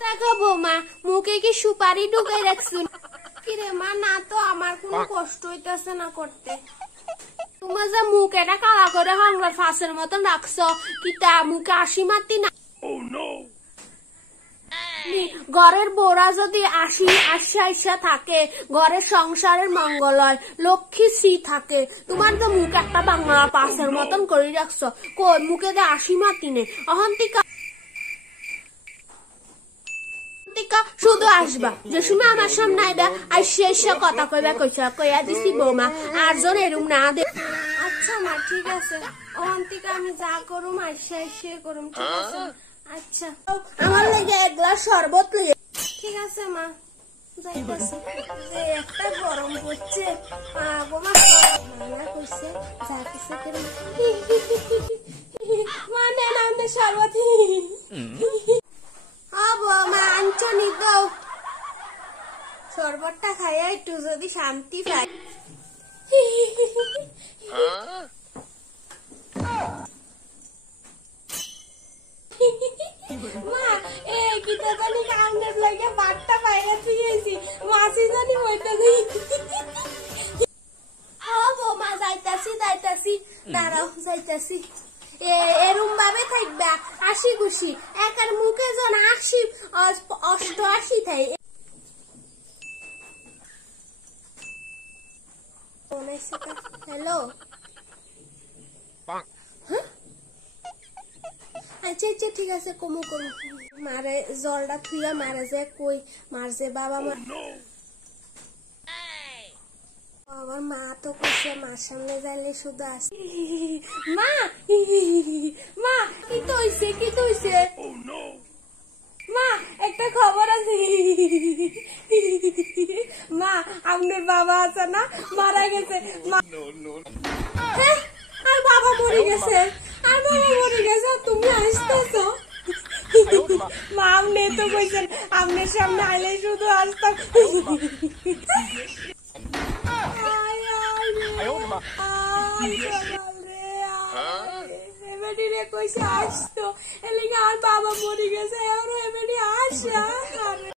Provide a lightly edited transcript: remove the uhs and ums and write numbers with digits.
দেখো বৌমা, মুখে কি সুপারি ঢুকে রাখছুন? কিরে মা, না তো আমার কোনো কষ্ট হইতেছে না করতে। তোমার যে মুখ এটা কালা করে হাঙ্গার ফাঁসের মতন রাখছো, কি তা মুখে আসি মাতি না? ঘরের বোরা যদি আসা থাকে, ঘরের সংসারের মঙ্গল হয়, লক্ষ্মী শ্রী থাকে। তোমার তো মুখ একটা বাংলা পাশের মতন করে রাখছো, কই মুখে যে আসি মাতি নেই। অহন্তিকা শুধু আসবা, যে সময় আমার সামনে আইবা আইসা কথা কইবা কইয়া দিছি বৌমা, আর জন এরুম না দে। আচ্ছা মা, ঠিক আছে। অহন্তিকা আমি যা করুম আইসা করুম, ঠিক আছে? আচ্ছা, আমার লাগে এক গ্লাস শরবত লইয়া। ঠিক আছে মা, যাইতাছি। যে একটা গরম পড়ছে, বৌমা মানা কইছে যা কিছু করে মানে না শরবত। বৌমা আঞ্চনি দাও, শরবতটা খাইয়া একটু যদি শান্তি পাই। মা, কি তো জানি কাউন্টার লাগে বাটটা বাইরে দিয়েছি, মাসি জানি ওইটা নেই। বৌমা যাইতাছি দাঁড়াও, যাইতাছি। এরম ভাবে থাকবা আশি খুশি, একার মুখে জন 88 থাই। হ্যালো, আচ্ছা ঠিক আছে, কমু মারে জলটা থুইয়া মারে যে কই মার যে বাবা মা। আমার মা তো কইছে মার সামনে যাইলে শুধু আসে। মা কি তো হইছে? মা একটা খবর আছে। মা, আপনার বাবা আছে না, মারা গেছে। আর বাবা মরে গেছে, তুমি আসতেছো? মা, আপনি তো কইছেন আপনার সামনে আইলে শুধু আসতাম। কইছে আসতো, এলিগে আর বাবা মরে গেছে, আর এমনি আসা।